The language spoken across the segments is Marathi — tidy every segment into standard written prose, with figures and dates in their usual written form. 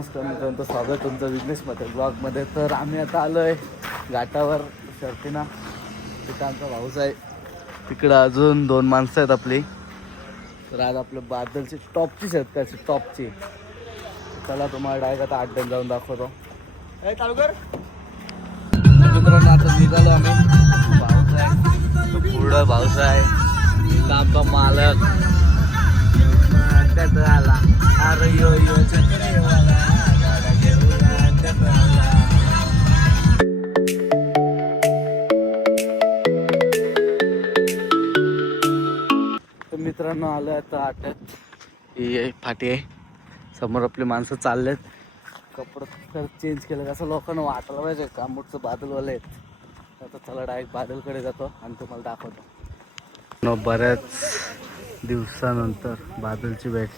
नमस्कार मित्रांनो, स्वागत तुमचं विघ्नेशमध्ये ब्लॉगमध्ये. तर आम्ही आता आलो आहे घाटावर शर्तीना. तिथं आमचा भाऊच आहे, तिकडं अजून 2 माणसं आहेत आपली. तर आज आपलं बादलची टॉपची शर्त करायची, टॉपची. चला तुम्हाला डायरेक्ट आता अड्ड्यात जाऊन दाखवतो. मित्रांनो आता निघालो आम्ही. भाऊच आहे पुढं, भाऊच आहे इथं आमचा मालक. अड्ड्यात आला, अरे यो यो चक्रे वाला. मित्रांनो आलं आता अड्ड्यात. ही फाटी आहे समोर, आपली माणसं चाललेत. कपडे तर चेंज केलं कसं लोकांना वाटायला पाहिजे का मोठचं बादलवाले आहेत. आता चला डायरेक्ट बादलकडे जातो आणि तुम्हाला दाखवतो. बऱ्याच दिवसानंतर बादलची भेट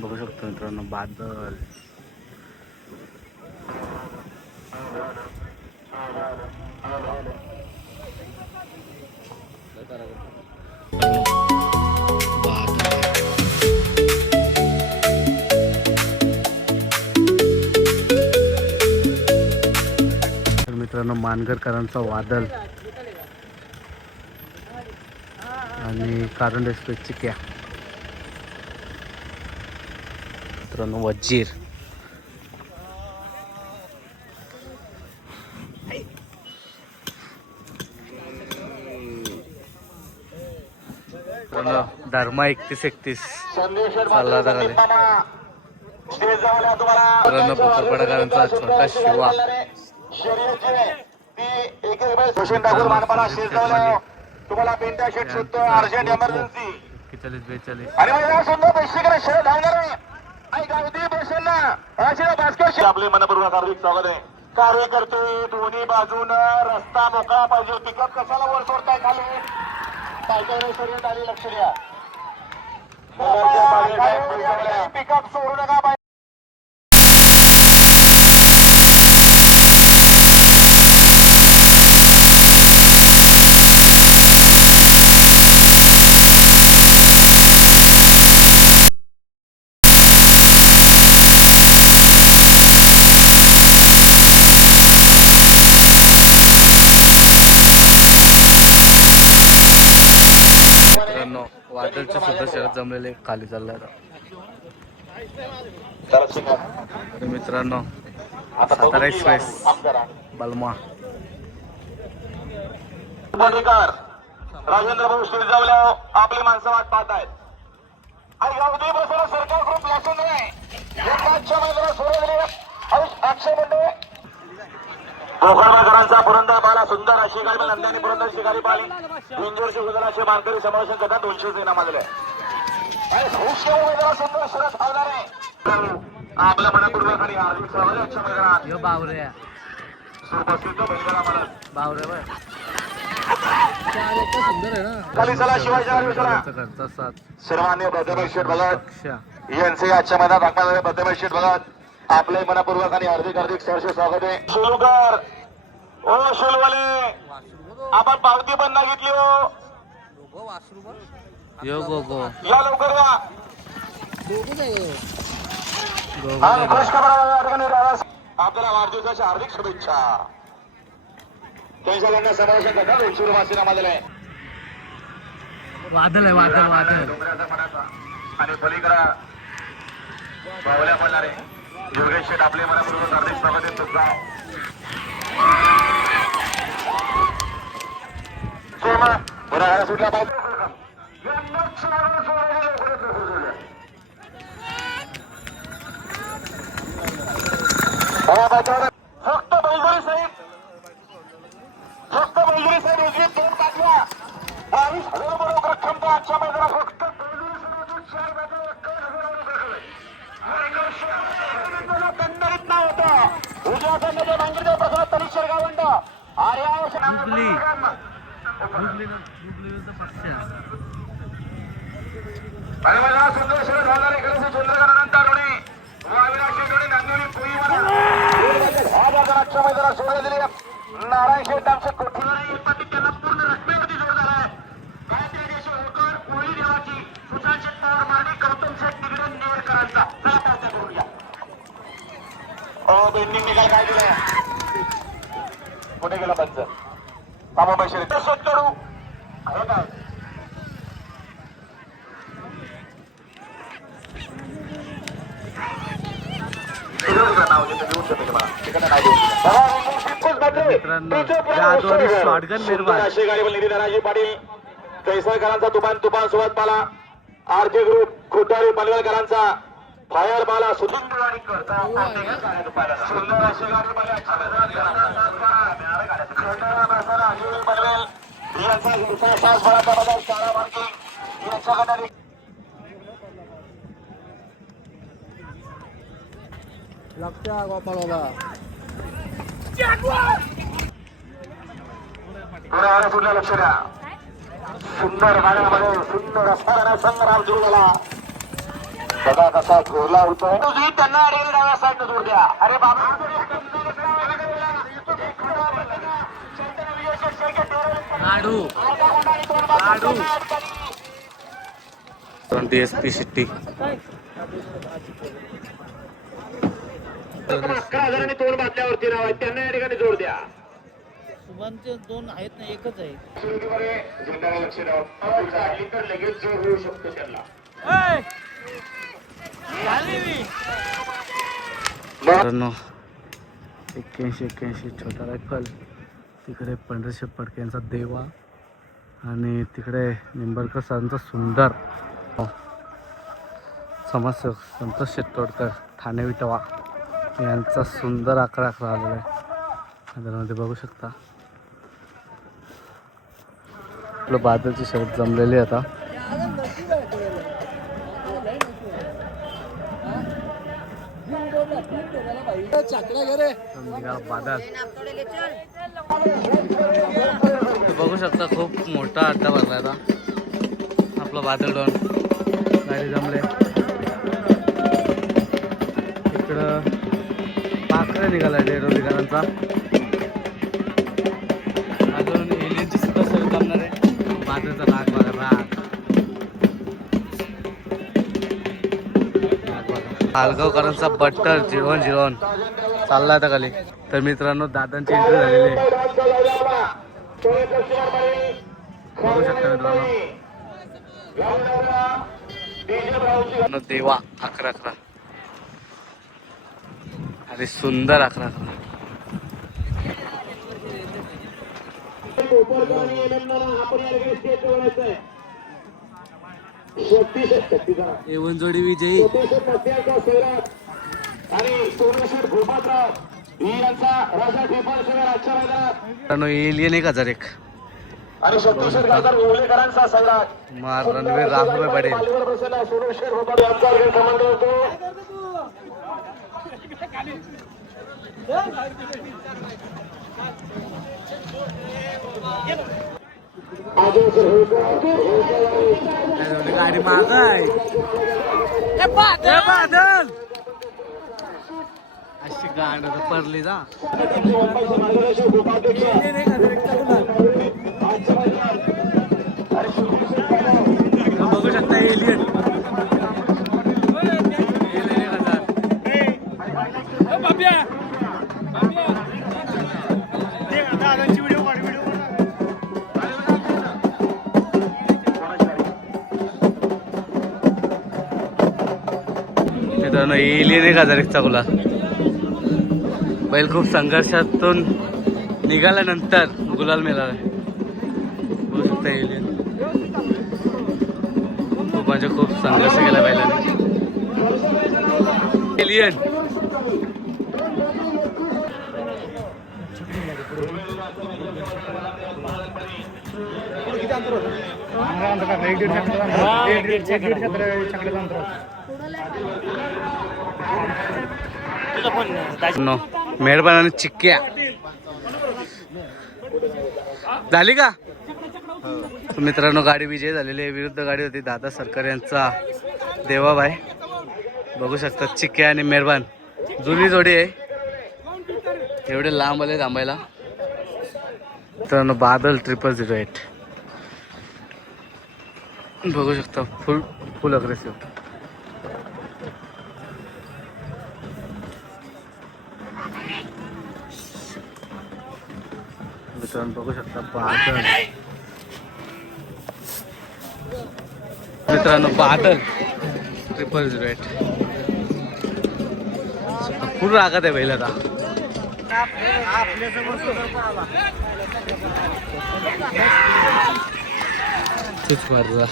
बघू शकतो मित्रांनो. बादल मित्रांनो, मानगरकरांचा वादल आणि कारण एक्सप्रेसची क्या मित्रांनो. वजीर धर्मा 31-31 चालला होता खाली. मित्रांनो भोकरपडाकरांचा छोटा शिवा. तुम्हाला पेंटा शेट शोधतो अर्जंट इमर्जन्सी 41-42. आणि सुंदर प्रेक्षकांना शहर धावणार आहे. आपले मनपूर्वक हार्दिक स्वागत आहे. कार्यकर्ते दोन्ही बाजून रस्ता मोकळा पाहिजे. पिकअप कशाला वर सोडताय खाली? पायथ्यावर शर्यत आली, लक्ष द्या. पिकअप सोडू नका. वादळचे सुद्धा शहरात जमलेले खाली चाललाय. मित्रांनो सातारा एक्सप्रेस बलमा. राजेंद्र भाऊ स्टेज जावल्या आपली माणसं वाट पाहत आहेत. आणि गावठी बसला सरकार ग्रुप लॅसन नाही. एकाच्या मैदानात सोडून दिली अक्षय मंडे. भोकरबाकरांचा पुरंदर पाला सुंदर अशी गाडी नंद्याने पुरंदर शिकारी पाली. बिंजोरची गुजराचे मानकरी समावेशन करतात. 200 इनामाजले सुंदर शरद धावणार आहे. आपल्या मनापूर्वक आणि हार्दिक स्वागत आजच्या मैदानात. बावऱ्या सुप्रसिद्ध बैलगाडा मालक बावऱ्या खाली चला शिवाजी सर्वांनी बद्दमेश शेठ भगत यांचे आजच्या मैदानात दाखवणारे बद्दमेश शेठ भगत आपले मनपूर्वक आणि हार्दिक हार्दिक सहर्ष स्वागत आहे. शिलूकर ओ शिलवाले, आपण पावती पण ना घेतली हो. यो गो गो या लवकर या. आपल्याला वाढदिवसाच्या हार्दिक शुभेच्छा. त्यांच्याकडनं समावेशन करतात. 200 रुपये नामाजला आहे. वादळ आहे वादळ वादळ. आणि पलीकडा बावल्या पडणारे योगेश शेठ आपले मनापूर्वक हार्दिक स्वागत आहे. तुमचा सुटला पाहिजे. फक्त बैलगुरी साहेब, फक्त बैलगुरी साहेब उजवीत 2 पाठवा. 22,000 बरोबर रक्कम तो आजच्या मैदानात. फक्त कंदरीत नाव होतं. उजव्या कडनं मांगीरदेव प्रसाद तनिश्वर गावंड. सुंदर शहर झाणारे खरंच चंद्रकांतानंतर आजच्या मैदानात सोडले दिले. नारायण शेठ आमचे कोठीवर त्यांना पूर्ण रकमेवरती जोडणार आहे. गायत्री देशे होकर पोळी देवाची सुशांत शेठ पवार मार्डी गौतम शेठ तिकडे नेरकरांचा. बेंडिंग निकाल काय दिलाय कुठे गेला पंच बाबा पैसे करू आहे का मित्रांनो जादू आणि शॉटगन निर्माण कैसरकरांचा तुफान सुरुवात पाला आरके ग्रुप खोटारी पनवेलकरांचा फायर बाला सुंदर आणि करता सुंदर अशी गाडी पनवेल यांचा घरचा सास बळाचा बदल चारा मार्किंग यांच्याकडे लागत्या गोपाळाला पुढे लक्ष द्या सुंदर गाड्यामध्ये सुंदर असणारा संग्राम सुरू झाला बघा कसा घोरला होतो त्यांना अडील डाव्या साईड जोड द्या अरे बाबा लाडू DSP शिट्टी 11,000 2 बाटल्यावरती नाव आहे त्यांना या ठिकाणी जोड द्या सुभानचे 2 आहेत ना एकच आहे झेंडाला लक्ष द्या लगेच जोड होऊ शकतो त्यांना मित्रांनो 81 छोटा रायफल तिकडे 1500 फडक्यांचा देवा आणि तिकडे निंबळकर सरांचा सुंदर समाजसेवक संतोष शेट्टोडकर ठाणे विटवा यांचा सुंदर आकडा आलेला आहे त्यामध्ये बघू शकता आपलं बादलची शर्ट जमलेली आता बादल बघू शकता खूप मोठा अड्डा भरला आता आपला बादल डॉन गाडी जमले इकडं पाखरे निघाला डेरोलीकरांचा अजून एलियनची सुद्धा सोय जमणार आहे बादलचा राग बघा राग पालगावकरांचा बट्टर जिरवण चालला आता खाली तर मित्रांनो दादांची एंट्री झालेली आहे बघू शकता मित्रांनो देवा 11 आणि सुंदर 11 एवन जोडी विजयी आणि सोमेश्वर गोपालराव यांचा राजा ठेपाळ शिवाय आजच्या मैदानात एलियन 1001 आणि शक्तीशेठ गायकर ओवलेकरांचा सैराट मार रणवीर राहुल पडेल पालीवर बसलेला सोमेश्वर गोपाल यांचा क्रमांक होतो गाडी माग आहे बादल अशी गाडी पडली जा बघू शकता एलियन मित्रांनो एलियन 1001 चा गुलाल बैल खूप संघर्षातून निघाल्यानंतर गुलाल मिळाला बघू शकता एलियन खूप म्हणजे खूप संघर्ष केला बैलाने एलियन मेहरबान आणि चिक्क्या झाली का मित्रांनो गाडी विजय झालेली आहे विरुद्ध गाडी होती दादा सरकार यांचा देवाबाई बघू शकता चिक्क्या आणि मेहरबान जुनी जोडी आहे एवढे लांब आले थांबायला मित्रांनो बादल 0008 बघू शकता फुल अग्रेसिव्ह मित्रांनो बघू शकता बादल. मित्रांनो बादल 008 पूर्ण आघात आहे पहिला आता. तेच मारला.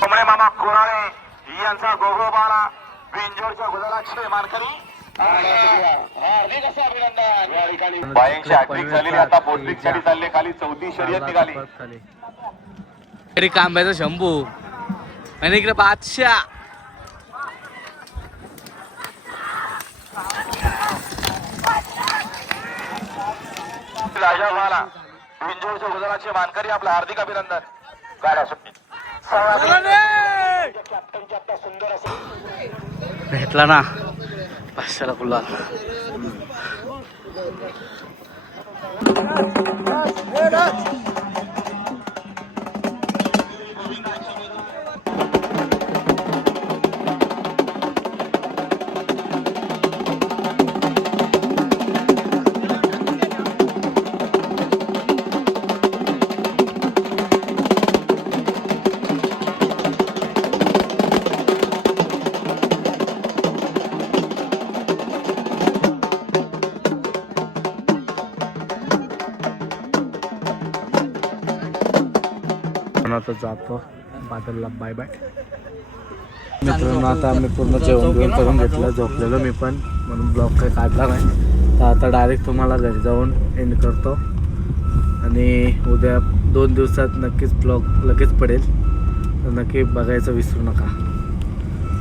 कोमळे मामा कोराळे यांचा गोगोबाला बिंजोरच्या गुलालाचे मानकरी. हार्दिक असं अभिनंदन. बाईंची हॅट्रिक झालेली आता बोटलिक साठी चालले. खाली 34 शर्यत निघाली. तरी कांब्याचा शंभू आणि इकडे बादशाह. राजा वाला बिंजोरच्या गुलालाचे मानकरी आपलं हार्दिक अभिनंदन. गाड्या सुट्टी कॅप्टनची आता सुंदर असेल. भेटला ना 500ला गुलाल. आता जातो बादलला बाय बाय. मित्रांनो आता आम्ही पूर्ण जेवण करून घेतलं. झोपलेलो मी पण म्हणून ब्लॉग काही काढला नाही. तर आता डायरेक्ट तुम्हाला घरी जाऊन एंड करतो आणि उद्या 2 दिवसात नक्कीच ब्लॉग लगेच पडेल. तर नक्की बघायचं विसरू नका.